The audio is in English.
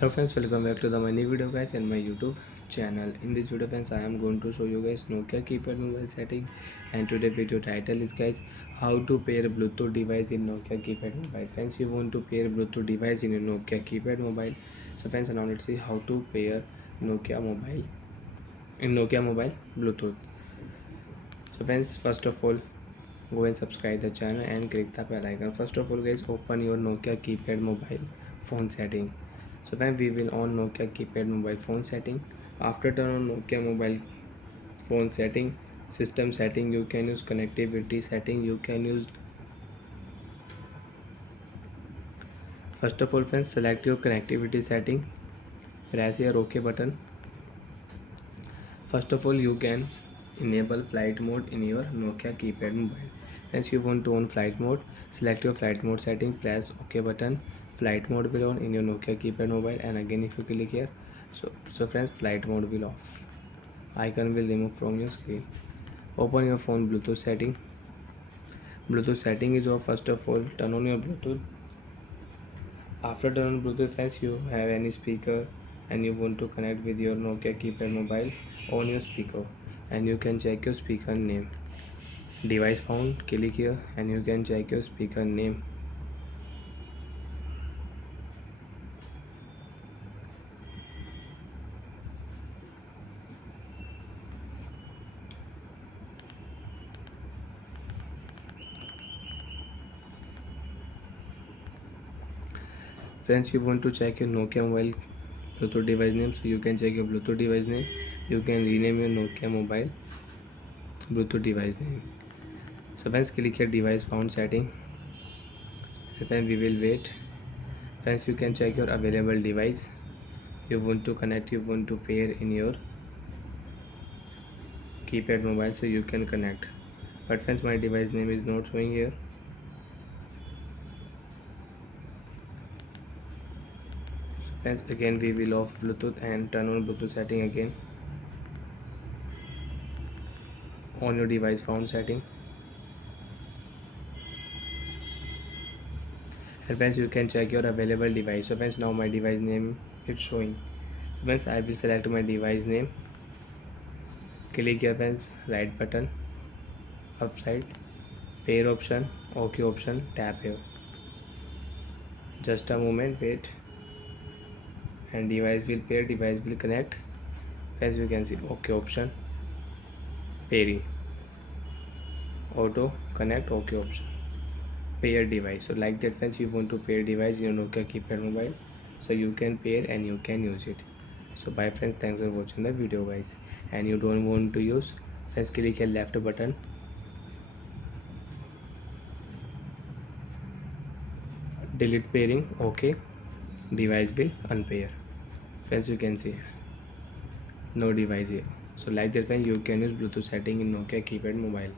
Hello friends, welcome back to my new video guys and my YouTube channel. In this video friends, I am going to show you guys Nokia keypad mobile setting, and today video title is guys how to pair Bluetooth device in Nokia keypad mobile. Friends, you want to pair Bluetooth device in your Nokia keypad mobile. So friends, now let's see how to pair Nokia mobile in Nokia mobile Bluetooth. So friends, first of all, go and subscribe the channel and click the bell icon. First of all guys, open your Nokia keypad mobile phone setting. So when we will on Nokia keypad mobile phone setting, after turn on Nokia mobile phone setting, system setting, you can use connectivity setting, you can use, first of all friends, select your connectivity setting, press your OK button. First of all, you can enable flight mode in your Nokia keypad mobile. As you want to on flight mode, select your flight mode setting, press OK button. Flight mode will on in your Nokia keypad mobile, and again if you click here, so friends, flight mode will off. Icon will remove from your screen. Open your phone Bluetooth setting. Bluetooth setting is off. First of all, turn on your Bluetooth. After turn on Bluetooth, friends, you have any speaker and you want to connect with your Nokia keypad mobile, on your speaker, and you can check your speaker name. Device found, click here and you can check your speaker name. Friends, you want to check your Nokia mobile Bluetooth device name, so you can check your Bluetooth device name. You can rename your Nokia mobile Bluetooth device name. So friends, click here device found setting, and then we will wait. Friends, you can check your available device you want to connect, you want to pair in your keypad mobile, so you can connect. But friends, my device name is not showing here. Friends, again we will off Bluetooth and turn on Bluetooth setting again. On your device found setting, and friends, you can check your available device. So friends, now my device name is showing. Friends, I will select my device name, click here friends, right button, upside, pair option, OK option, tap here. Just a moment, wait, and device will pair, device will connect. As you can see, OK option, pairing, auto connect, OK option, pair device. So like that friends, you want to pair device in your Nokia keypad mobile, so you can pair and you can use it. So bye friends, thanks for watching the video guys. And you don't want to use, friends, click here left button, delete pairing, OK, device will unpair. Friends, you can see no device here. So like that friends, you can use Bluetooth setting in Nokia keypad mobile.